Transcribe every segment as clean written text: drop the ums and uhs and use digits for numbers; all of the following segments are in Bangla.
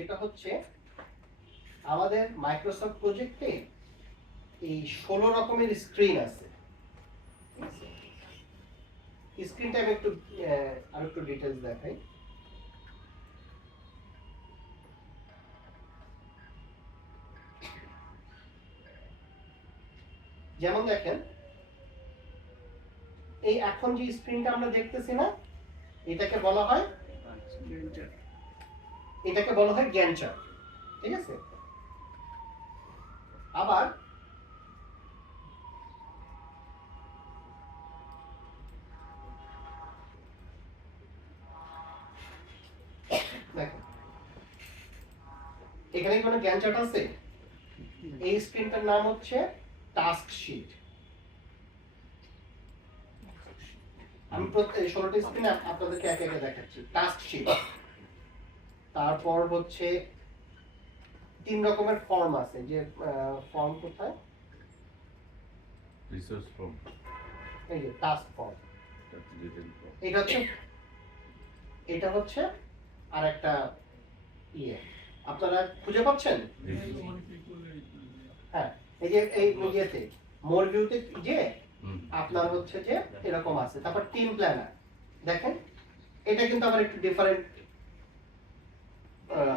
সেটা হচ্ছে আমাদের মাইক্রোসফট প্রজেক্টে এই 16 রকমের স্ক্রিন আছে। স্ক্রিনটা আমি একটু আর একটু ডিটেইলস দেখাই। যেমন দেখেন এই এখন যে স্ক্রিনটা আমরা দেখতেছি না, এটাকে বলা হয় গ্যান্ট চার্ট। ঠিক আছে, আবার দেখেন এখানে কোনো গ্যান্ট চার্ট আছে? এই স্ক্রিনটার নাম হচ্ছে টাস্ক শীট। আমি প্রত্যেক 16টি স্ক্রিন আপনাদেরকে একে একে দেখাচ্ছি। টাস্ক শীট, তারপর হচ্ছে 3 রকমের ফর্ম আছে। যে ফর্ম কোথায়? রিসোর্স ফর্ম, এই যে টাস্ক ফর্ম। এটা হচ্ছে আর একটা ইয়ে, আপনারা খুঁজে পাচ্ছেন? হ্যাঁ, এই যে এই ইয়েতে মোর ভিউতে যে আপনার হচ্ছে যে এরকম আছে। তারপর টিম প্ল্যানার দেখেন, এটা কিন্তু আবার একটু ডিফারেন্ট।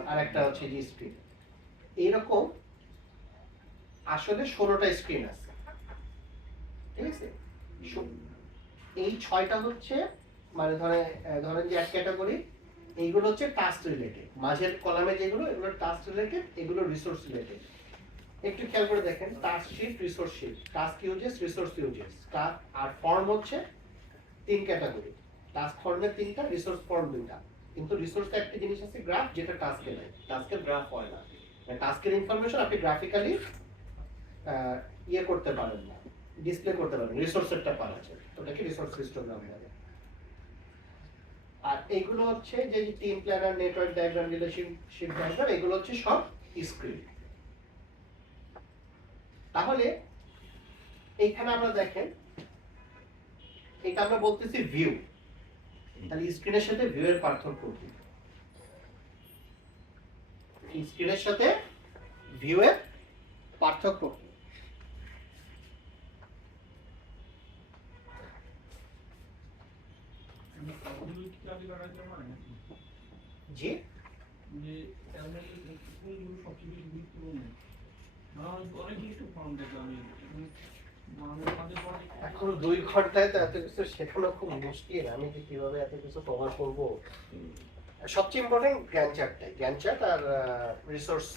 আর একটা হচ্ছে যে স্ক্রিন, এইরকম আসলে 16টা স্ক্রিন আছে। ঠিক আছে, এই 6টা হচ্ছে মানে ধরেন যে এক ক্যাটাগরি, এইগুলো হচ্ছে টাস্ক রিলেটেড। মাঝের কলামে যেগুলো, এগুলো টাস্ক রিলেটেড, এগুলো রিসোর্স রিলেটেড। একটু খেয়াল করে দেখেন, task sheet, resource sheet, task uses, resource uses, আর ফর্ম হচ্ছে 3 ক্যাটাগরি। টাস্ক ফর্মের 3টা, রিসোর্স ফর্ম 2টা। কিন্তু রিসোর্সে একটা জিনিস আছে গ্রাফ, যেটা টাস্কে নাই। টাস্কের গ্রাফ হয় না, মানে টাস্কের ইনফরমেশন আপনি গ্রাফিক্যালি ইয়ে করতে পারেন না, ডিসপ্লে করতে পারেন। রিসোর্সেরটা পাওয়া যায়, ওটাকে রিসোর্স হিস্টোগ্রাম বলে। আর এইগুলো হচ্ছে যে team planner, network diagram, relationship diagram, এগুলো হচ্ছে সব স্ক্রিন। তাহলে এইখানে আমরা দেখেন, এটা আমরা বলতেছি ভিউ। তাহলে স্ক্রিনের সাথে ভিউ এর পার্থক্য কি? স্ক্রিনের সাথে ভিউ এর পার্থক্য কি? জি, এখন 2 ঘন্টায় তো এত কিছু শেখানো খুব মুশকিল। আমি যে কিভাবে এত কিছু কভার করব। সবচেয়ে ইম্পর্টেন্ট গ্যান্ট চার্ট আর রিসোর্স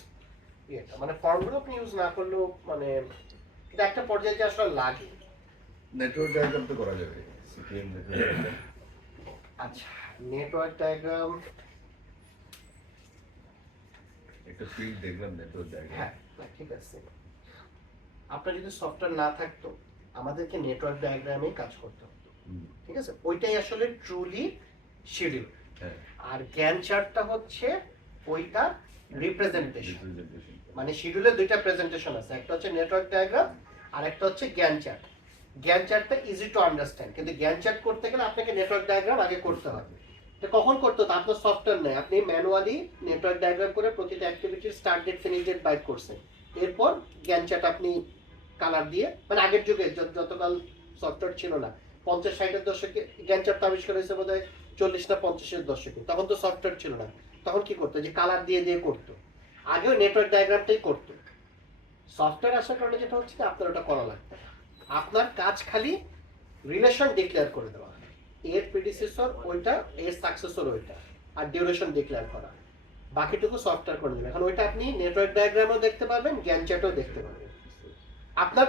ইয়েটা, মানে ফর্মগুলো আপনি ইউজ না করলেও মানে এটা একটা পর্যায়ে যে আসলে লাগে। নেটওয়ার্ক ডায়াগ্রাম তো করা যাবে, সিপিএম নেটওয়ার্ক। আচ্ছা, নেটওয়ার্ক ডায়াগ্রাম একটা ফিল্ড দেখলাম, নেটওয়ার্ক ডায়াগ্রাম। হ্যাঁ, ঠিক আছে। আপনার যদি সফটওয়্যার না থাকতো, আমাদেরকে নেটওয়ার্ক ডায়াগ্রামে কাজ করতে হতো। ঠিক আছে, ওইটাই আসলে ট্রুলি শিডিউল। আর গ্যান্ট চার্টটা হচ্ছে ওইটা রিপ্রেজেন্টেশন। মানে শিডিউলের 2টা প্রেজেন্টেশন আছে, একটা হচ্ছে নেটওয়ার্ক ডায়াগ্রাম আর একটা হচ্ছে গ্যান্ট চার্ট। গ্যান্ট চার্টটা ইজি টু আন্ডারস্ট্যান্ড, কিন্তু গ্যান্ট চার্ট করতে গেলে আপনাকে নেটওয়ার্ক ডায়াগ্রাম আগে করতে হবে। তো কখন করতে হতো? আপনার সফটওয়্যার নেই, আপনি ম্যানুয়ালি নেটওয়ার্ক ডায়াগ্রাম করে প্রতিটা অ্যাক্টিভিটির স্টার্ট ডেট, ফিনিশ ডেট বাইট করছেন। এরপর গ্যান্ট চার্ট আপনি কালার দিয়ে, মানে আগের যুগে যতকাল সফটওয়্যার ছিল না, 50-60-এর দশকে গ্যান্ট চার্ট আবিষ্কার হয়েছে বোধহয় 40 না 50-এর দশকে। তখন তো সফটওয়্যার ছিল না, তখন কি করতো? যে কালার দিয়ে দিয়ে করতো। আগেও নেটওয়ার্ক ডায়াগ্রামটাই করতো। সফটওয়্যার আসার কারণে যেটা হচ্ছে আপনার ওটা করা লাগবে, আপনার কাজ খালি রিলেশন ডিক্লেয়ার করে দেওয়া, এর প্রিডিসেসর ওইটা, এর সাকসেসর ওইটা, আর ডিউরেশন ডিক্লেয়ার করা। বাকিটুকু সফটওয়্যার করে দেবে। এখন ওইটা আপনি নেটওয়ার্ক ডায়াগ্রামও দেখতে পারবেন, গ্যান্ট চার্টও দেখতে পারবেন। আপনার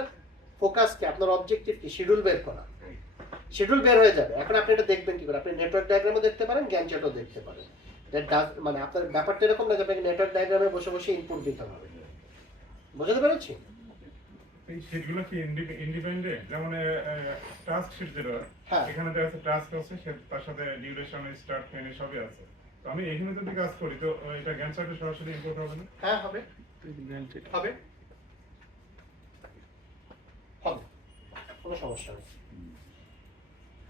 ফোকাস কি, আপনার অবজেক্টিভ কি? শিডিউল বের করা। শিডিউল বের হয়ে যাবে, এখন আপনি এটা দেখবেন কি করে? আপনি নেটওয়ার্ক ডায়াগ্রামও দেখতে পারেন, গ্যান্ট চার্টও দেখতে পারেন। মানে আপনার ব্যাপারটা এরকম না যে আপনাকে নেটওয়ার্ক ডায়াগ্রামে বসে বসে ইনপুট দিতে হবে। বুঝতে পেরেছি? এই শীটগুলো কি ইন্ডিপেন্ডেন্ট? যেমন টাস্ক শীট যেটা, হ্যাঁ, এখানে দেখা যাচ্ছে টাস্ক আছে, তার সাথে ডিউরেশন, স্টার্ট, ফিনিশ সবই আছে। তো আমি এখানে যদি কাজ করি, তো এটা গ্যান্ট চার্টে সরাসরি ইম্পোর্ট হবে না? হ্যাঁ হবে, হবে, হবে, কোনো সমস্যা নেই।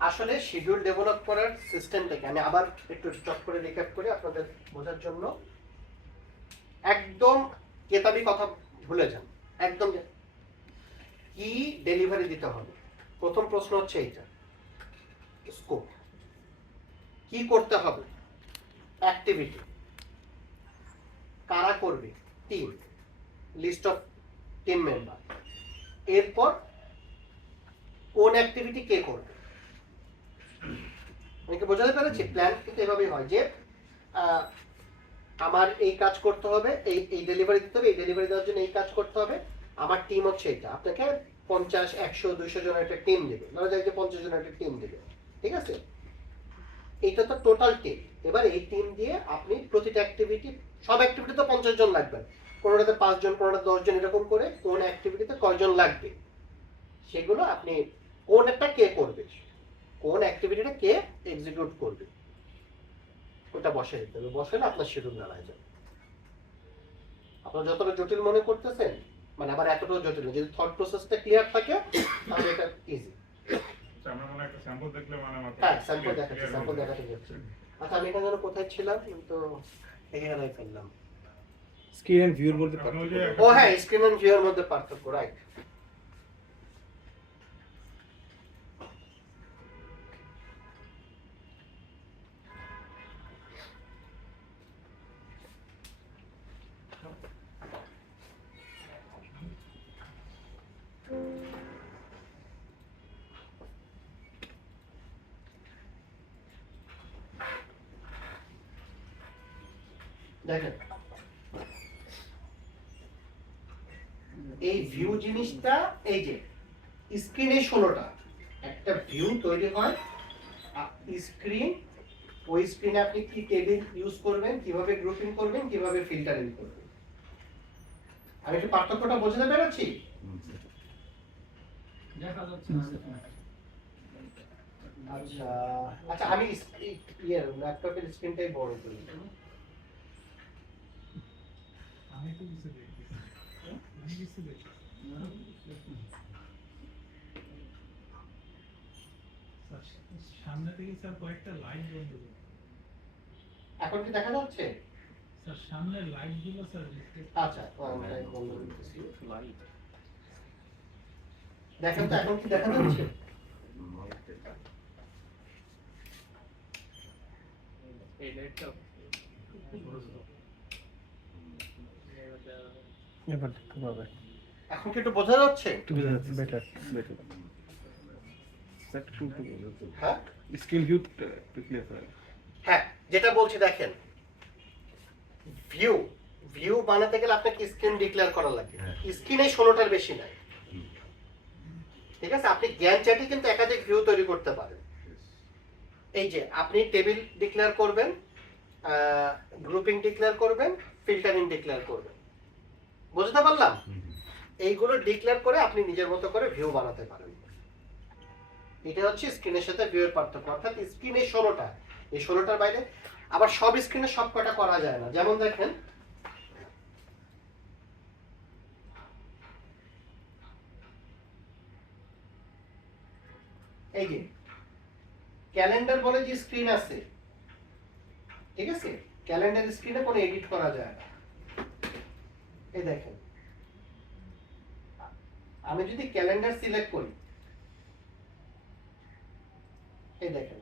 আসলে শিডিউল ডেভেলপ করার সিস্টেমটাকে আমি আবার একটু চট করে রিক্যাপ করি আপনাদের বোঝার জন্য। একদম কেতাবি কথা ভুলে যান, একদম কি ডেলিভারি দিতে হবে। প্রথম প্রশ্ন হচ্ছে এইটা, স্কোপ কি করতে হবে, অ্যাক্টিভিটি কারা করবে, team, list of team member, এরপর কোন অ্যাক্টিভিটি কে করবে। আমি কি বোঝাতে পেরেছি? প্ল্যান কিন্তু এভাবেই হয় যে আমার এই কাজ করতে হবে, এই এই ডেলিভারি দিতে হবে, এই ডেলিভারি দেওয়ার জন্য এই কাজ করতে হবে, আমার টিম হচ্ছে এটা। আপনাকে 50, 100, 200 জনের একটা টিম দেবে, ধরা যায় যে 50 জনের একটা টিম দেবে, ঠিক আছে? এইটা তো টোটাল টিম। এবার এই টিম দিয়ে আপনি প্রতিটা অ্যাক্টিভিটি, সব অ্যাক্টিভিটি তো 50 জন লাগবে, কোনোটাতে 5 জন, কোনোটাতে 10 জন, এরকম করে কোন অ্যাক্টিভিটিতে কয়জন লাগবে সেগুলো আপনি, কোন একটা কে করবে, কোন অ্যাক্টিভিটিটা কে এক্সিকিউট করবে, ওটা বসাই দিতে হবে। বসালে আপনার শিডিউল দাঁড়ায় যাবে। আপনারা যতটা জটিল মনে করতেছেন, মানে আবার এতটাও জটিল না, যদি থট প্রসেসটা ক্লিয়ার থাকে তাহলে এটা ইজি। আচ্ছা, আমরা মনে হয় একটা স্যাম্পল দেখলে মানে আমাকে হ্যাঁ, স্যাম্পল দেখাচ্ছি, স্যাম্পল দেখাতে যাচ্ছি। আচ্ছা, আমি এখানে যেন কোথায় ছিলাম, তো এখানে ফেললাম। স্ক্রিন এন্ড ভিউর মধ্যে এখন ওই যে পার্থক্য। ও হ্যাঁ, স্ক্রিন এন্ড ভিউয়ের মধ্যে পার্থক্য, রাইট। দেখেন, এই ভিউ জিনিসটা, এই যে স্ক্রিনে 16টা একটা ভিউ তৈরি হয়। স্ক্রিন, ওই স্ক্রিনে আপনি কি টেবিল ইউজ করবেন, কিভাবে গ্রুপিং করবেন, কিভাবে ফিল্টারিং করবেন। আমি কি পার্থক্যটা বোঝাতে পেরেছি? আচ্ছা আচ্ছা, আমি ইয়ে ল্যাপটপের স্ক্রিনটাই বড় করি। আমি তো কিছু দেখি, আমি কিছু দেখি। সামনে থেকে স্যার কয়েকটা লাইট বন্ধ করুন। এখন কি দেখা যাচ্ছে? স্যার সামনের লাইট গুলো স্যার আচ্ছা, লাইট বন্ধ করতেছি। দেখেন তো এখন কি দেখা যাচ্ছে? এই লাইটটা এবার দেখতে পাবে। এখন কি একটু বোঝা যাচ্ছে? Better better. সেকশন টু হ্যাঁ স্ক্রিন ভিউ একটু ক্লিয়ার করে। হ্যাঁ, যেটা বলছি দেখেন, ভিউ ভিউ বানাতে গেলে আপনাকে স্ক্রিন ডিক্লেয়ার করা লাগবে। স্ক্রিনে 16টার বেশি নাই, ঠিক আছে? আপনি জ্ঞান চ্যাটে কিন্তু একাধিক ভিউ তৈরি করতে পারেন। এই যে আপনি টেবিল ডিক্লেয়ার করবেন, গ্রুপিং ডিক্লেয়ার করবেন, ফিল্টারিং ডিক্লেয়ার করবেন, বুঝতে পারলাম? এইগুলো ডিক্লেয়ার করে আপনি নিজের মতো করে ভিউ বানাতে পারেন। এটা হচ্ছে স্ক্রিনের সাথে ভিউয়ের পার্থক্য। অর্থাৎ স্ক্রিনে 16টা, এই 16টার বাইরে আবার সব স্ক্রিনে সব কটা করা যায় না। যেমন দেখেন, এই যে ক্যালেন্ডার বলে যে স্ক্রিন আছে, ঠিক আছে? ক্যালেন্ডার স্ক্রিনে কোনো এডিট করা যায় না। এই দেখেন, আমি যদি ক্যালেন্ডার সিলেক্ট করি, এই দেখেন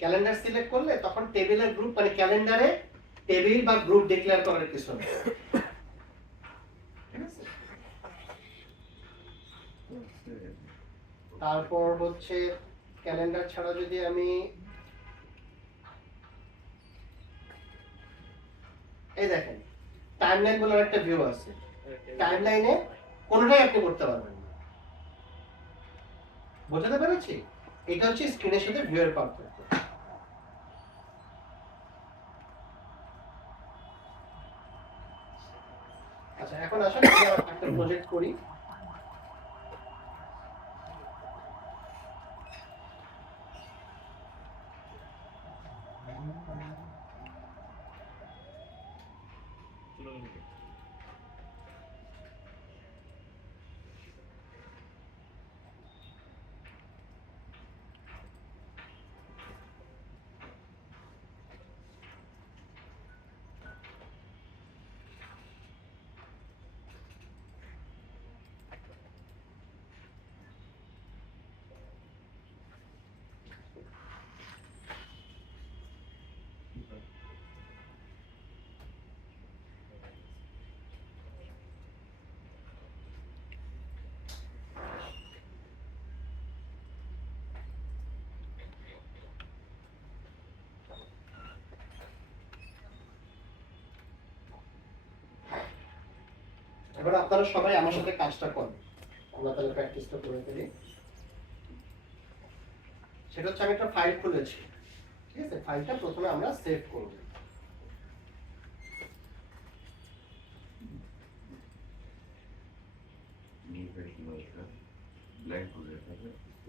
ক্যালেন্ডার সিলেক্ট করলে তখন টেবিলের গ্রুপ, মানে ক্যালেন্ডারে টেবিল বা গ্রুপ ডিক্লেয়ার করার কিছু নেই, ঠিক আছে? তারপর হচ্ছে ক্যালেন্ডার ছাড়া যদি আমি এই দেখেন টাইমলাইন বলে একটা ভিউ আছে, টাইমলাইনে কোনোটাই আপনি করতে পারবেন না। বোঝাতে পেরেছি? এটা হচ্ছে স্ক্রিনের সাথে ভিউয়ের পার্থক্য। আচ্ছা, এখন আসলে আমরা একটা প্রজেক্ট করি। এবার আপনারা সবাই আমার সাথে কাজটা করেন, আমরা তাহলে প্র্যাকটিসটা করে ফেলি। সেটা হচ্ছে আমি একটা ফাইল খুলেছি, ঠিক আছে? ফাইলটা প্রথমে আমরা সেভ করব।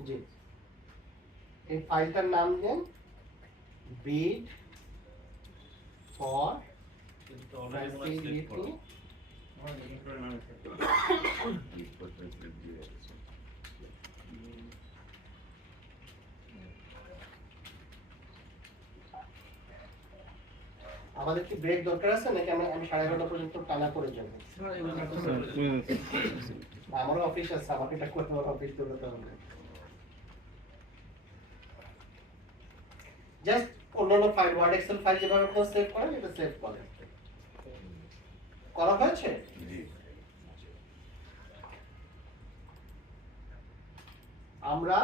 জি, এই ফাইলটার নাম দেন বিড ফর ফ্যাসিলিটি আমার ইনক্লুড নাম আছে। আমাদের কি ব্রেক দরকার আছে নাকি আমি 11:30 পর্যন্ত টানা করে যাবো? আমারও অফিস আছে, আমাকে এটা করতে হবে, অফিস করতে হবে। জাস্ট অন্যান্য ফাইল, ওয়ার্ড এক্সেল ফাইল যেভাবে আপনারা সেভ করেন এটা সেভ করেন। করা হয়েছে? আমরা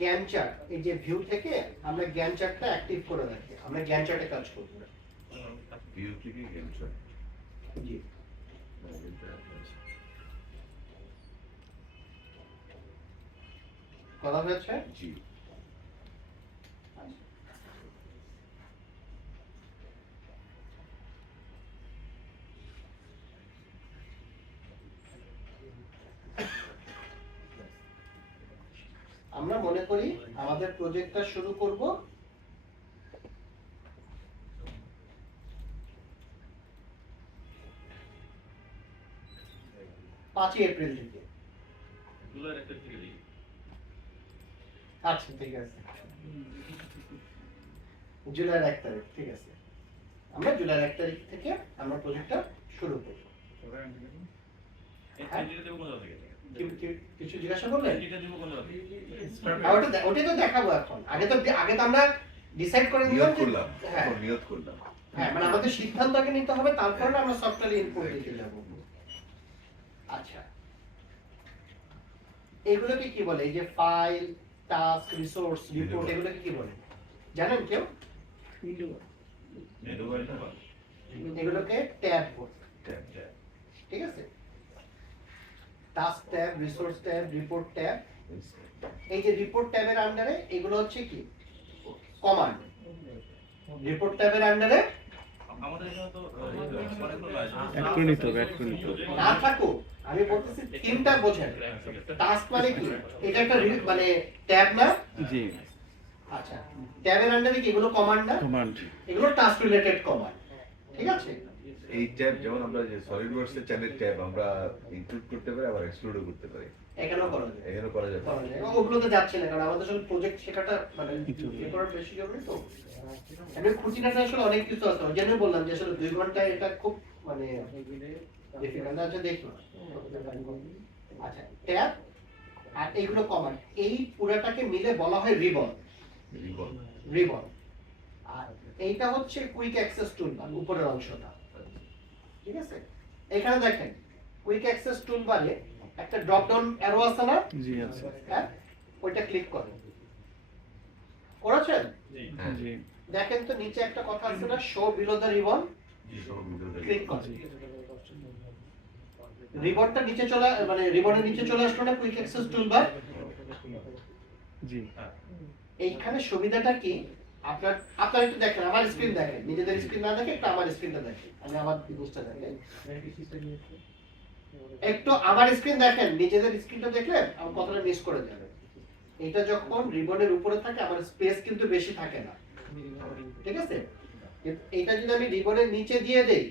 গ্যান চার্ট, এই যে ভিউ থেকে আমরা গ্যান চার্টটা অ্যাক্টিভ করে রাখি, আমরা গ্যান চার্টে কাজ করব। ভিউ থেকে গেম শট। জি, করা হয়েছে? জি। আমরা মনে করি আমাদের প্রজেক্টটা শুরু করব 5 এপ্রিল থেকে। আচ্ছা ঠিক আছে, জুলাইয়ের 1 তারিখ, ঠিক আছে। আমরা জুলাইয়ের 1 তারিখ থেকে আমরা প্রজেক্টটা শুরু করব। কিছু জিজ্ঞাসা করলেন? ওটাই তো দেখাবো এখন। আগে তো আমরা ডিসাইড করে নিলাম যে হ্যাঁ নিয়ত করলাম। হ্যাঁ, মানে আমাদের সিদ্ধান্ত আগে নিতে হবে, তারপরে আমরা সফটওয়্যার ইনপুট দিতে যাব। আচ্ছা, এগুলোকে কি বলে? এই যে ফাইল, টাস্ক, রিসোর্স, রিপোর্ট, এগুলোকে কি বলে জানেন কেউ? এগুলোকে ট্যাব বলে, ঠিক আছে? Task tab, resource tab, report tab. এই যে রিপোর্ট ট্যাবের আন্ডারে এগুলো হচ্ছে কি কমান্ড। রিপোর্ট ট্যাবের আন্ডারে না থাকুক, আমি বলতেছি তিনটা বোঝেন। টাস্ক মানে কি? এটা একটা মানে ট্যাব না? জি, আচ্ছা, ট্যাবের আন্ডারে কি এগুলো কমান্ড না? কমান্ড। এগুলো টাস্ক রিলেটেড কমান্ড, ঠিক আছে? এই ট্যাব যেমন আমরা যে সলিডওয়ার্কস এর চ্যানেল ট্যাব আমরা ইনক্লুড করতে পারি, আবার এক্সক্লুডও করতে পারি। এখানেও করা যায়, এখানে করা যাবে। করা যায়। ওগুলোতে যাচ্ছে না, কারণ আমাদের আসলে প্রজেক্ট শেখাটা মানে এ করার বেশি জরুরি তো। আমি খুঁটিনাটা আসলে অনেক কিছু আছে, ওই জন্য বললাম যে আসলে 2 ঘন্টা এটা খুব মানে ডিফিকাল্ট আছে। দেখুন, আচ্ছা ট্যাব আর এইগুলো কমান্ড, এই পুরাটাকে মিলে বলা হয় রিবন। রিবন। রিবন। আর এইটা হচ্ছে কুইক অ্যাক্সেস টুলবার, উপরের অংশটা, ঠিক আছে? এখানে দেখেন কুইক অ্যাক্সেস টুলবারে একটা ড্রপ ডাউন অ্যারো আছে না? জি আছে। হ্যাঁ, ওইটা ক্লিক করেন। করেছেন? হ্যাঁ। জি, দেখেন তো নিচে একটা কথা আছে না, show below the ribbon? Click করেন। রিবনটা নিচে চলে, মানে রিবনের নিচে চলে আসলো না কুইক অ্যাক্সেস টুলবার? জি। এইখানে সুবিধাটা কি? আপনারা একটু দেখেন, আমার স্ক্রিন দেখেন, নিজেদের স্ক্রিন না দেখে একটু আমার স্ক্রিনটা দেখেন, আমি আমার জিনিসটা দেখেন। একটু আমার স্ক্রিন দেখেন, নিজেদের স্ক্রিনটা দেখলে আমার কথাটা মিস করে যাবেন। এটা যখন রিবনের উপরে থাকে আমার স্পেস কিন্তু বেশি থাকে না, ঠিক আছে? এটা যদি আমি রিবনের নিচে দিয়ে দেই,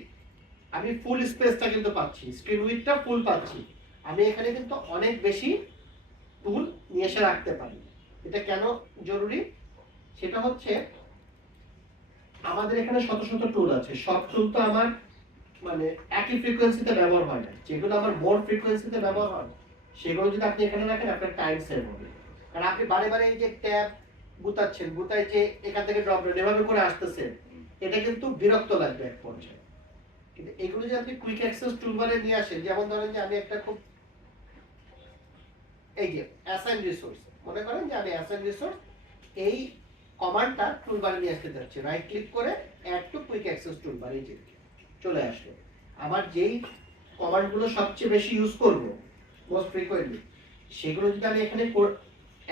আমি ফুল স্পেসটা কিন্তু পাচ্ছি, স্ক্রিন উইডথটা ফুল পাচ্ছি। আমি এখানে কিন্তু অনেক বেশি টুল নিয়ে এসে রাখতে পারি। এটা কেন জরুরি? সেটা হচ্ছে আমাদের এখানে শত শত টুল আছে, সব টুল তো আমার মানে একই ফ্রিকোয়েন্সিতে ব্যবহার হয় না। যেগুলো আমার মোর ফ্রিকোয়েন্সিতে ব্যবহার হয় সেগুলো যদি আপনি এখানে রাখেন আপনার টাইম সেভ হবে। কারণ আপনি বারে বারে এই যে ট্যাব বুতাচ্ছেন, বুতায় যে এখান থেকে ড্রপ ডাউন এভাবে করে আসতেছে, এটা কিন্তু বিরক্ত লাগবে এক পর্যায়ে। কিন্তু এগুলো যদি আপনি কুইক অ্যাক্সেস টুলবারে নিয়ে আসেন, যেমন ধরেন যে আমি একটা খুব এই যে অ্যাসাইন রিসোর্স, মনে করেন যে আমি অ্যাসাইন রিসোর্স এই কমান্ডটা টুলবারে নিয়ে আসতে যাচ্ছি, রাইট ক্লিক করে add to quick access toolbar, এই যে চলে আসলো। আমার যেই কমান্ডগুলো সবচেয়ে বেশি ইউজ করব মোস্ট ফ্রিকোয়েন্টলি, সেগুলো যদি আমি এখানে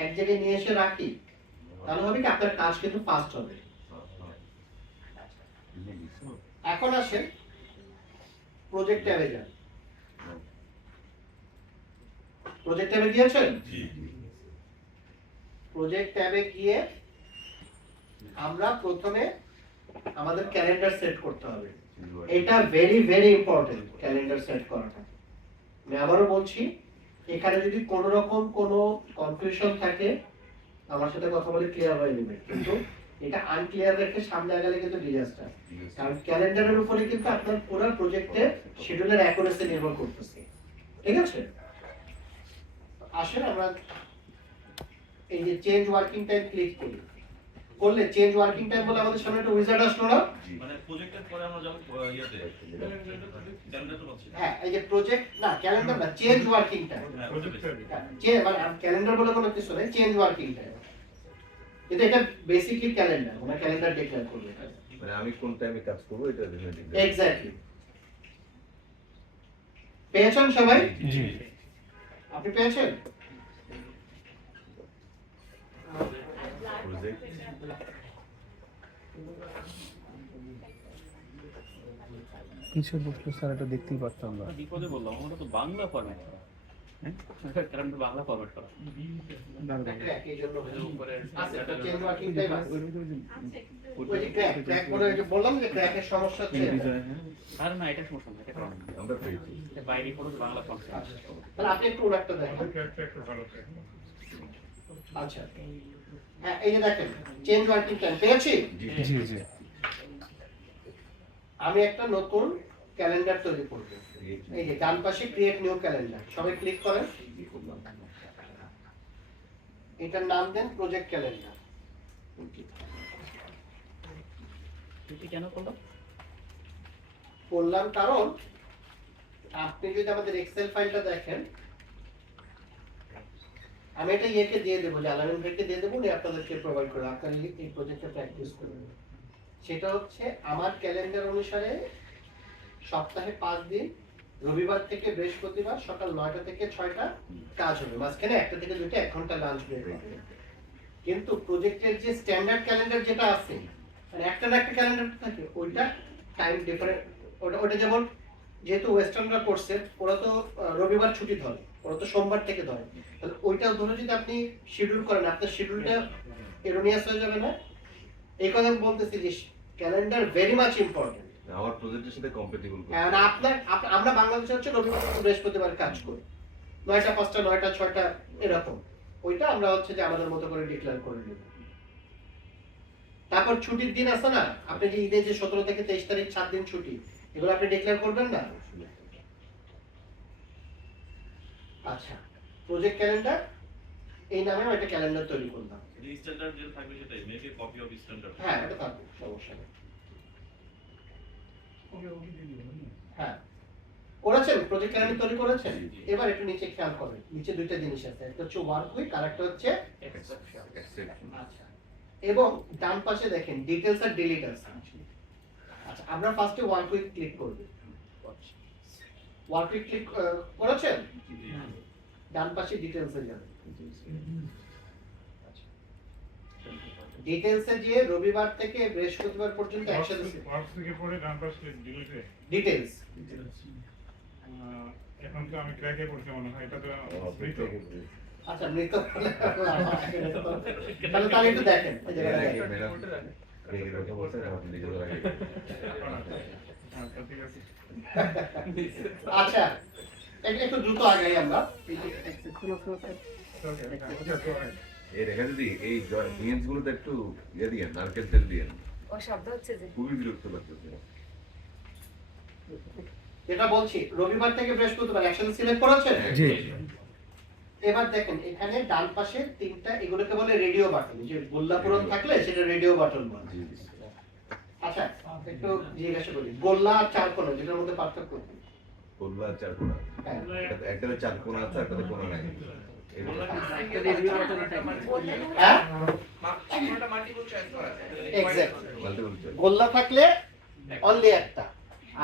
এক জায়গায় নিয়ে এসে রাখি, তাহলে হবে কি আপনার কাজ কিন্তু ফাস্ট হবে। এখন আসেন প্রজেক্ট ট্যাবে যান। প্রজেক্ট ট্যাবে গিয়েছেন? প্রজেক্ট ট্যাবে গিয়ে আমরা প্রথমে আমাদের ক্যালেন্ডার সেট করতে হবে। এটা very very important, calendar set করাটা। আমি আবারও বলছি, এখানে যদি কোনো রকম কোনো কনফিউশন থাকে আমার সাথে কথা বলে ক্লিয়ার হয়ে নেবে, কিন্তু এটা আনক্লিয়ার রেখে সামনে আগালে কিন্তু ডিজাস্টার। কারণ ক্যালেন্ডারের উপরে কিন্তু আপনার পুরো প্রজেক্টের শিডিউলের অ্যাকুরেসি নির্ভর করতেছে। ঠিক আছে, আসেন আমরা এই যে চেঞ্জ ওয়ার্কিং টাইম ক্লিক করি। করলে চেঞ্জ ওয়ার্কিং টাইম বলে আমাদের সামনে একটা উইজার্ড আসলো না? মানে প্রজেক্টের পরে আমরা যখন ইয়াতে ক্যালেন্ডার তো পাচ্ছি হ্যাঁ, এই যে প্রজেক্ট না, ক্যালেন্ডার না, চেঞ্জ ওয়ার্কিং টাইম। প্রজেক্ট ট্যাবে মানে ক্যালেন্ডার বলে কোনো কিছু নেই, চেঞ্জ ওয়ার্কিং টাইম। কিন্তু এটা বেসিকলি ক্যালেন্ডার, মানে ক্যালেন্ডার ডিক্লেয়ার করবে। মানে আমি কোন টাইমে কাজ করব এটা এক্স্যাক্টলি। পেয়েছেন সবাই? জি আপনি পেয়েছেন? প্রজেক্ট কিসের বস্তু স্যার, এটা দেখতেই পারতাম না। বিপদে বললাম আমরা তো বাংলা ফরম্যাট করা, হ্যাঁ ক্যালেন্ডার বাংলা ফরম্যাট করা। ক্র্যাক এই জন্য এর উপরে আছে, একটা চেঞ্জ ওয়ার্কিং টাইম আছে। ওই ওই যে ক্র্যাক বলে ওই যে বললাম যে ক্র্যাকের সমস্যা হচ্ছে। আর না, এটা সমস্যা না, এটা কারণ আমরা পেয়েছি। By default Bangla format. তাহলে আপনি একটু ওনারটা দেখেন। একটা একটু ভালো থাকে। আচ্ছা, হ্যাঁ এই যে দেখেন চেঞ্জ ওয়ার্কিং টাইম পেয়েছি। জি জি জি আমি একটা নতুন ক্যালেন্ডার তৈরি করব। এই যে ডান পাশে ক্রিয়েট নিউ ক্যালেন্ডার, সবাই ক্লিক করেন। এটার নাম দেন প্রজেক্ট ক্যালেন্ডার। তুই কেন করলো? করলাম কারণ আপনি যদি আমাদের এক্সেল ফাইলটা দেখেন, আমি এটা ইয়েকে দিয়ে দেবো, যে আলামিন ভাইকে দিয়ে দেবো, উনি আপনাদেরকে প্রোভাইড করে আপনারা এই প্রজেক্টটা প্র্যাকটিস করবেন। সেটা হচ্ছে আমার ক্যালেন্ডার অনুসারে সপ্তাহে 5 দিন, রবিবার থেকে বৃহস্পতিবার সকাল 9টা থেকে 6টা কাজ হবে, মাঝখানে 1টা থেকে 2টা 1 ঘন্টা লাঞ্চ ব্রেক হবে। কিন্তু প্রজেক্টের যে স্ট্যান্ডার্ড ক্যালেন্ডার যেটা আছে, মানে একটা না একটা ক্যালেন্ডার থাকে, ওইটা টাইম ডিফারেন্ট। ওটা যেমন যেহেতু ওয়েস্টার্নরা করছে, ওরা তো রবিবার ছুটি ধরে, ওরা তো সোমবার থেকে ধরে, তাহলে ওইটা ধরে যদি আপনি শিডিউল করেন, আপনার শিডিউলটা এরোনিয়াস হয়ে যাবে না? এই কথা আমি বলতেছি যে ক্যালেন্ডার ভেরি মাচ ইম্পর্টেন্ট। আমার প্রজেক্টের সাথে কম্প্যাটিবল আমরা বাংলাদেশে হচ্ছে রবিবার থেকে বৃহস্পতিবার কাজ করি, 9টা 5টা 9টা 6টা এরকম। ওইটা আমরা হচ্ছে যে আমাদের মতো করে ডিক্লেয়ার করে নেব। তারপর ছুটির দিন আছে না, আপনি যে ঈদে যে 17 থেকে 23 তারিখ 7 দিন ছুটি, এগুলো আপনি ডিক্লেয়ার করবেন না? আচ্ছা, প্রজেক্ট ক্যালেন্ডার এই নামে আমি একটা ক্যালেন্ডার তৈরি করলাম। যে স্ট্যান্ডার্ড যেটা থাকবে সেটাই make a copy of standard. হ্যাঁ, এটা থাকবে, সমস্যা নেই। হ্যাঁ, করেছেন প্রজেক্ট ক্যালেন্ডার তৈরি করেছেন। এবার একটু নিচে খেয়াল করবেন, নিচে দুইটা জিনিস আছে, একটা হচ্ছে ওয়ার্ক উইক আর একটা হচ্ছে এক্সেপশন। আচ্ছা, এবং ডান পাশে দেখেন ডিটেইলস আর ডিলিট আছে। আচ্ছা, আমরা ফার্স্টে ওয়ার্ক উইক ক্লিক করব। ওয়ার্ক উইক ক্লিক করেছেন? ডান পাশে ডিটেইলসে যাবেন। ডিটেইলসে গিয়ে রবিবার থেকে বৃহস্পতিবার পর্যন্ত একসাথে ওয়ার্কস থেকে পড়ে ডান পাশে ডিলিটে। ডিটেইলস। এখন তো আমি ক্র্যাকে পড়ছি মনে হয়, এটা তো মৃত। আচ্ছা, মৃত তাহলে তাহলে একটু দেখেন এই জায়গাটা দেখেন। আচ্ছা, ঠিক আছে। আচ্ছা, একটু দ্রুত আগাই আমরা। এই দেখা যদি এই জিন্স গুলোতে একটু ইয়ে দিয়ে নারকেল তেল দিয়ে ও শব্দ হচ্ছে যে খুবই বিরক্ত লাগতেছে। যেটা বলছি, রবিবার থেকে বৃহস্পতিবার একসাথে সিলেক্ট করেছেন। জি এবার দেখেন এখানে ডান পাশে তিনটা, এগুলোকে বলে রেডিও বাটন। যে গোল্লা পূরণ থাকলে সেটা রেডিও বাটন বলে। আচ্ছা, একটু জিজ্ঞাসা করি, গোল্লা আর চারকোনা যেটার মধ্যে পার্থক্য কি? গোল্লা আর চারকোনা, হ্যাঁ, একটাতে চারকোনা আছে একটাতে কোনা নাই। হ্যাঁ? Multiple choice. গোল্লা থাকলে অনলি একটা,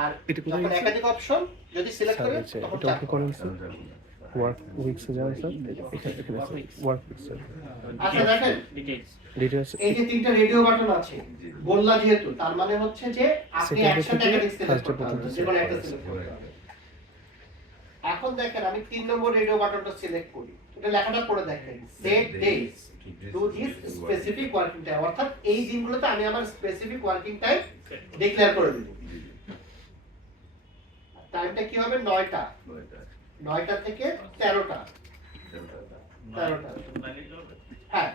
আর এটা কোথায় যখন গেছে? একাধিক অপশন যদি সিলেক্ট স্যার করেন হচ্ছে তখন এটা চাপ ওকে করেন স্যার ওয়ার্ক উইকসে যান স্যার এখানে ওয়ার্ক উইকস স্যার আচ্ছা দেখেন ডিটেইলস ডিটেলস এই যে তিনটা রেডিও বাটন আছে বললা যেহেতু তার মানে হচ্ছে যে আপনি Second একসাথে থেকে একাধিক সিলেক্ট first করতে পর্যন্ত পারবেন যে কোনো একটা সিলেক্ট করতে পারবেন এখন দেখেন আমি 3 নম্বর রেডিও বাটনটা সিলেক্ট করি এটা লেখাটা পড়ে দেখেন set days to this specific working time অর্থাৎ এই দিনগুলোতে আমি আমার স্পেসিফিক ওয়ার্কিং টাইম ডিক্লেয়ার করে দেব টাইমটা কি হবে 9টা 9টা থেকে 13টা 13টা হ্যাঁ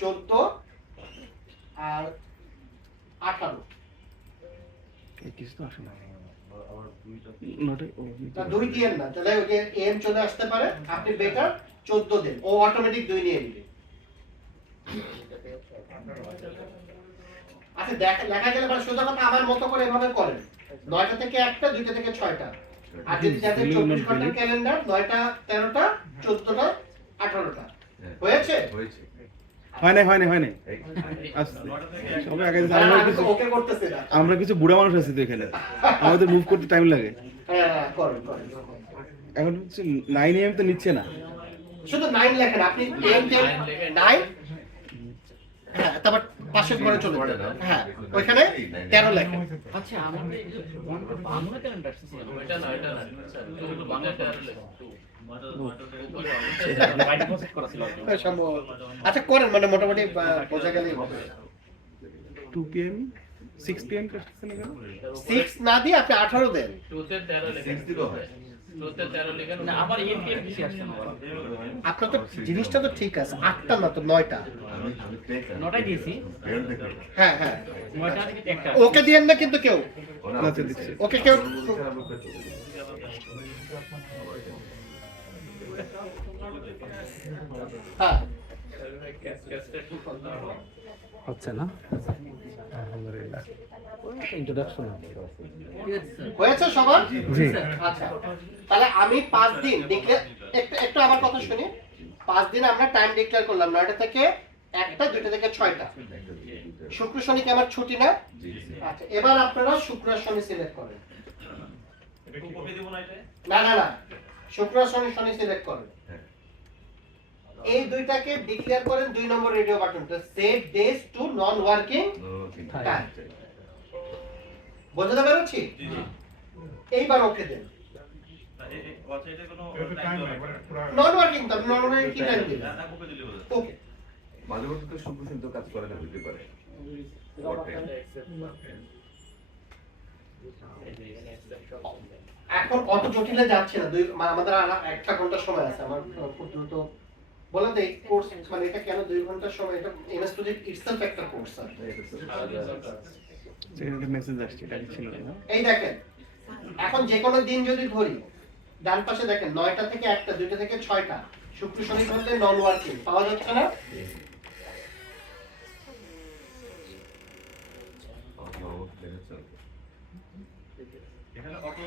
14 আর 18 কিছু তো আসে না নটা তা 2 দিয়েন না তাহলে ওই যে এম চলে আসতে পারে আপনি বেটার 14 দেন ও অটোমেটিক 2 নিয়ে নেবে আচ্ছা লেখা গেলে মানে সোজা কথা আমার মতো করে এভাবে করেন 9টা থেকে 1টা 2টা থেকে 6টা আর যদি যাদের 24 ঘন্টার ক্যালেন্ডার 9টা 13টা 14টা 18টা হয়েছে হয়েছে হয় না আচ্ছা সবাই আগে না, না, আমি তো ওকে করতেছি না আমরা কিছু বুড়া মানুষ আছি তো এখানে আমাদের মুভ করতে টাইম লাগে হ্যাঁ করেন এখন হচ্ছে 9 AM তো নিচ্ছে না শুধু 9 লেখেন আপনি এম 9 হ্যাঁ তারপর পাশের ঘরে চলে যান হ্যাঁ ওইখানে 13 লেখেন আচ্ছা আমাদের এই যে বাংলা ক্যালেন্ডার ছিল এটা না এটা না এটা হলো বাংলা ক্যালেন্ডার বাইরে প্রসেস করা ছিল সম্ভব আচ্ছা করেন মানে মোটামুটি বোঝা গেলেই হবে 2 PM 6 PM করতেছেন না কেন 6 না দিয়ে আপনি 18 দেন 2 তে 13 লেখা 6 দিলেও হয় 2 তে 13 লেখা না আবার এমপিএম বেশি আসছে না আপনার তো জিনিসটা তো ঠিক আছে 8টা না তো 9টা আমি প্লেট নটাই দিয়েছি বের দেখে হ্যাঁ হ্যাঁ নয়টা থেকে একটা ওকে দিয়েন না কিন্তু কেউ ওরা আচ্ছা, দিচ্ছি। ওকে কেউ হ্যাঁ হচ্ছে না আলহামদুলিল্লাহ ইন্ট্রোডাকশন হয়েছে সবার জি আচ্ছা তাহলে আমি 5 দিন ডিক্লেয়ার একটু আমার কথা শুনি 5 দিন আমরা টাইম ডিক্লেয়ার করলাম 9টা থেকে 1টা 2টা থেকে 6টা শুক্র শনি কি আমার ছুটি না আচ্ছা এবার আপনারা শুক্র শনি সিলেক্ট করেন এটা কি কপি দেব না এটা না শুক্র শনি সিলেক্ট করেন এই দুইটাকে ডিক্লেয়ার করেন 2 নম্বর রেডিও বাটনটা set days to non working time বুঝতে পেরেছি এইবার ওকে দেন ওয়েবসাইটে কোনো এটা টাইম নাই মানে পুরো নন ওয়ার্কিং তো নন ওয়ার্কিং কি টাইম দিবেন না কপি দিলে হবে ওকে মাঝে মধ্যে তো শুক্র শুনতে কাজ করে না হতে পারে এখন অত জটিলে যাচ্ছে না আমাদের আর 1 ঘন্টা সময় আছে আমার খুব দ্রুত বলেন তো এই কোর্স মানে এটা কেন 2 ঘন্টার সময় এটা এমএস প্রজেক্ট ইটসেলফ একটা কোর্স স্যার এটা মেসেজ আসছে এটা ছিল না এই দেখেন এখন যে কোনো দিন যদি ধরি ডান পাশে দেখেন 9টা থেকে 1টা 2টা থেকে 6টা শুক্র শনি ধরলে নন ওয়ার্কিং পাওয়া যাচ্ছে না এখানে অত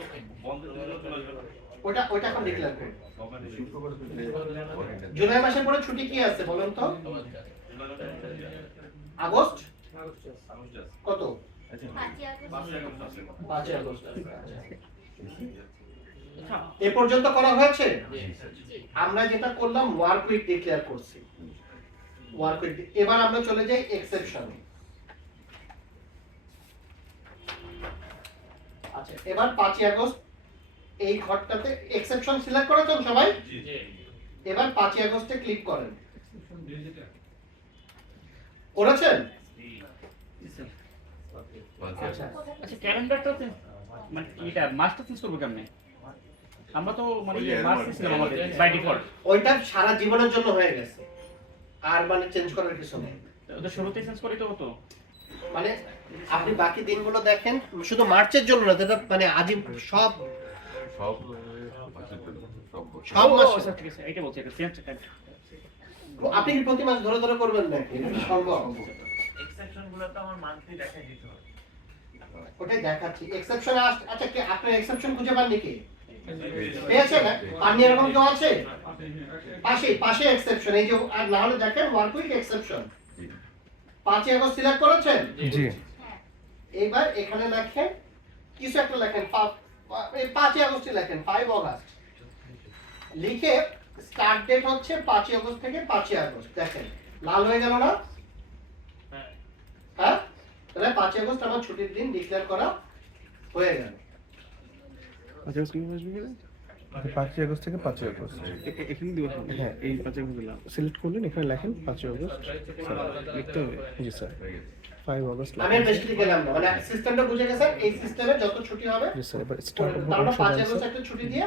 বন্ধ দিলে চলে যাবে ওইটা এখন ডিক্লেয়ার করুন জুলাই মাসের পরে ছুটি কি আছে বলেন তো আগস্ট কত 5 আগস্ট এ পর্যন্ত করা হয়েছে আমরা যেটা করলাম ওয়ার্ক উইক ডিক্লেয়ার করছি ওয়ার্ক উইক এবার আমরা চলে যাই এক্সেপশন আচ্ছা এবার 5 আগস্ট এই ঘরটাতে এক্সেপশন সিলেক্ট করেছেন সবাই জি এবার 5 আগস্টে ক্লিক করেন করেছেন আচ্ছা আচ্ছা ক্যালেন্ডারটা মানে এটা মাস্টার চেঞ্জ করব কেমনে আমরা তো মানে ওই যে মাস্টার সিস্টেম আমাদের বাই ডিফল্ট ওইটা সারা জীবনের জন্য হয়ে গেছে আর মানে চেঞ্জ করার কিছু নেই ওদের শুরুতে চেঞ্জ করি তো হতো মানে আপনি বাকি দিনগুলো দেখেন শুধু মার্চের জন্য না এটা মানে আজীব সব সব সব মাসে আচ্ছা ঠিক আছে এটা বলছি এটা চেঞ্জ আপনি কি প্রতি মাস ধরে ধরে করবেন নাকি সম্ভব এক্সেপশন গুলো তো আমার মান্থলি দেখাই দিতে হবে ওটাই দেখাচ্ছি এক্সেপশন আচ্ছা কি আপনি এক্সেপশন খুঁজে পাননি কি পেয়েছেন পাননি এরকম কেউ আছে পাশে এক্সেপশন এই যে আর না হলে দেখেন work week exception 5 August select করেছেন জি এইবার এখানে লেখেন কিছু একটা লেখেন 5 আগস্টে লেখেন 5 আগস্ট লিখে স্টার্ট ডেট হচ্ছে 5 আগস্ট থেকে 5 আগস্ট। দেখেন লাল হয়ে গেল না? হ্যাঁ, তাহলে 5 আগস্ট আমার ছুটির দিন ডিক্লেয়ার করা হয়ে গেল। 5 আগস্ট কি বসবে কি 5 আগস্ট থেকে 5 আগস্ট এখানে দিব। হ্যাঁ, এই 5 আগস্ট দিলাম, সিলেক্ট করলেন, এখানে লেখেন 5 আগস্ট লিখতে হবে। জি স্যার, 5 আগস্ট আমি আর বেশি গেলাম না, মানে সিস্টেমটা বুঝে গেছেন। এই সিস্টেমে যত ছুটি হবে জি স্যার, এবার স্টার্ট তারপর 5 আগস্ট একটা ছুটি দিয়ে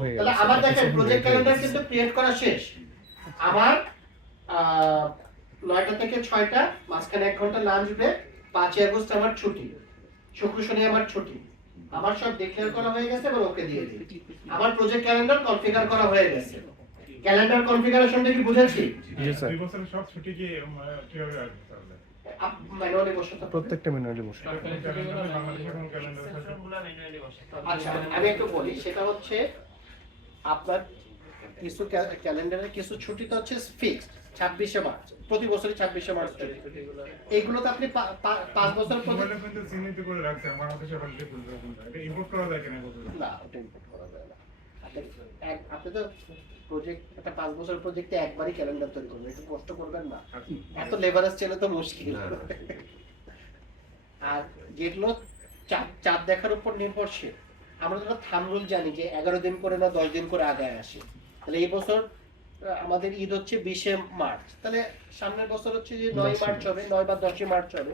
হয়ে গেল। তাহলে আমার দেখেন প্রজেক্ট ক্যালেন্ডার কিন্তু ক্রিয়েট করা শেষ। আমার 9টা থেকে 6টা, মাঝখানে 1 ঘন্টা লাঞ্চ ব্রেক, 5 আগস্ট আমার ছুটি, শুক্র শনি আমার ছুটি, আমার সব ডিক্লেয়ার করা হয়ে গেছে এবং ওকে দিয়ে দিই। আমার প্রজেক্ট ক্যালেন্ডার কনফিগার করা হয়ে গেছে। ক্যালেন্ডার কনফিগারেশনটা কি বুঝেছি? জি স্যার, 2 বছরের সব ছুটি কি কিভাবে আসবে তাহলে? ম্যানুয়ালি বসে তো প্রত্যেকটা ম্যানুয়ালি বসে। ক্যালেন্ডারে বাংলাদেশের কোন ক্যালেন্ডার আছে? সবগুলো ম্যানুয়ালি বসে। আচ্ছা, আমি একটু বলি, সেটা হচ্ছে আপনার কিছু ক্যালেন্ডারে কিছু ছুটি তো হচ্ছে ফিক্সড 26শে মার্চ, প্রতি বছরই 26শে মার্চ ছুটি। এইগুলোতে আপনি 5 বছর মোবাইলে কিন্তু চিহ্নিত করে রাখছে বাংলাদেশের হলিডে খুলবে কোনটা। এটা ইম্পোর্ট করা যায় কিনা বলতে পারবেন? না, ওটা ইম্পোর্ট করা যায় না। আপনি তো প্রজেক্ট, একটা 5 বছর প্রজেক্টে একবারই ক্যালেন্ডার তৈরি করবেন, একটু কষ্ট করবেন না, এত লেবারেজ চলে তো মুশকিল। আর যেগুলো চাঁদ দেখার উপর নির্ভরশীল, আমরা তো থাম রুল জানি যে 11 দিন করে না 10 দিন করে আগায় আসে। তাহলে এই বছর আমাদের ঈদ হচ্ছে 20শে মার্চ, তাহলে সামনের বছর হচ্ছে যে 9 মার্চ হবে, 9 বা 10 মার্চ হবে।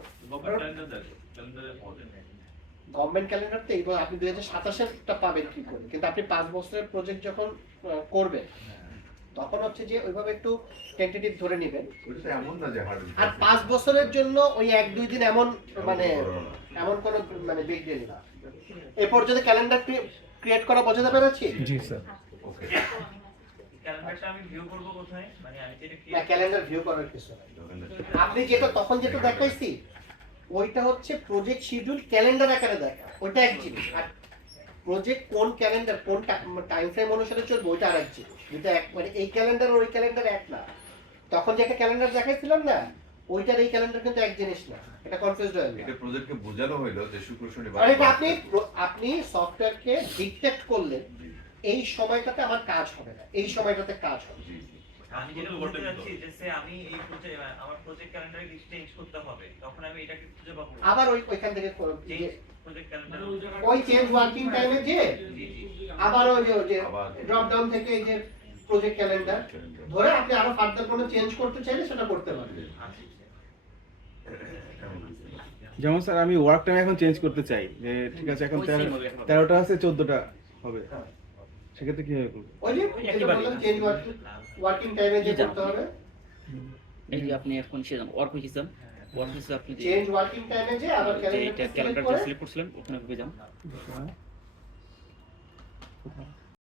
গভর্নমেন্ট ক্যালেন্ডার তো এইবার আপনি 2027-এরটা পাবেন কি করে, কিন্তু আপনি 5 বছরের প্রজেক্ট যখন করবেন তখন হচ্ছে যে ওইভাবে একটু টেন্টেটিভ ধরে নেবেন। ওটা এমন না যে হার্ড। আর 5 বছরের জন্য ওই 1-2 দিন এমন মানে এমন কোনো মানে বিগ ডিল না। এই পর্যন্ত ক্যালেন্ডার ক্রিয়েট করা বোঝাতে পেরেছি? জি স্যার, ওকে। ক্যালেন্ডারটা আমি ভিউ করব কোথায়? মানে আমি যেটা না, ক্যালেন্ডার ভিউ করার কিছু নাই। আপনি যেটা তখন যেটা দেখাইছি ওইটা হচ্ছে প্রজেক্ট শিডিউল ক্যালেন্ডার আকারে দেখা, ওইটা এক জিনিস। আর প্রজেক্ট কোন ক্যালেন্ডার কোন টাইম ফ্রেম অনুসারে চলবে ওইটা আরেক জিনিস। যেটা এক মানে এই ক্যালেন্ডার আর ওই ক্যালেন্ডার এক না। তখন যে একটা ক্যালেন্ডার দেখাইছিলাম না, ওইটার এই ক্যালেন্ডার কিন্তু এক জিনিস না, এটা কনফিউজড হয়ে এটা যায়। প্রজেক্টকে বোঝানো হইলো যে শুক্র শনিবার। আর এটা আপনি সফটওয়্যারকে ডিটেক্ট করলেন এই সময়টাতে আমার কাজ হবে না, এই সময়টাতে কাজ হবে। জি, জি। আমি যেটা বলতে যাচ্ছি যে সে আমি এই প্রজেক্ট আমার প্রজেক্ট ক্যালেন্ডারে কিছু চেঞ্জ করতে হবে, তখন আমি এটাকে খুঁজে পাবো আবার ওইখান থেকে প্রজেক্ট ক্যালেন্ডার। ওই চেঞ্জ ওয়ার্কিং টাইমে যে আবার ওই যে ড্রপ ডাউন থেকে এই যে প্রজেক্ট ক্যালেন্ডার ধরে আপনি আরো ফার্দার কোনো চেঞ্জ করতে চাইলে সেটা করতে পারবেন। যেমন স্যার আমি ওয়ার্ক টাইম এখন চেঞ্জ করতে চাই, যে ঠিক আছে এখন 13টা আছে 14টা হবে, সেক্ষেত্রে কিভাবে করবো? ওই যে বললাম চেঞ্জ ওয়ার্কিং টাইমে যে করতে হবে, এই যে আপনি এখন সে ওয়ার্ক হয়েছেন, ওয়ার্ক হয়েছে আপনি যে চেঞ্জ ওয়ার্কিং টাইমে যে আবার এটা ক্যালেন্ডার ক্যালেন্ডারটা সিলেক্ট করছিলেন ওখানে ঢুকে যান।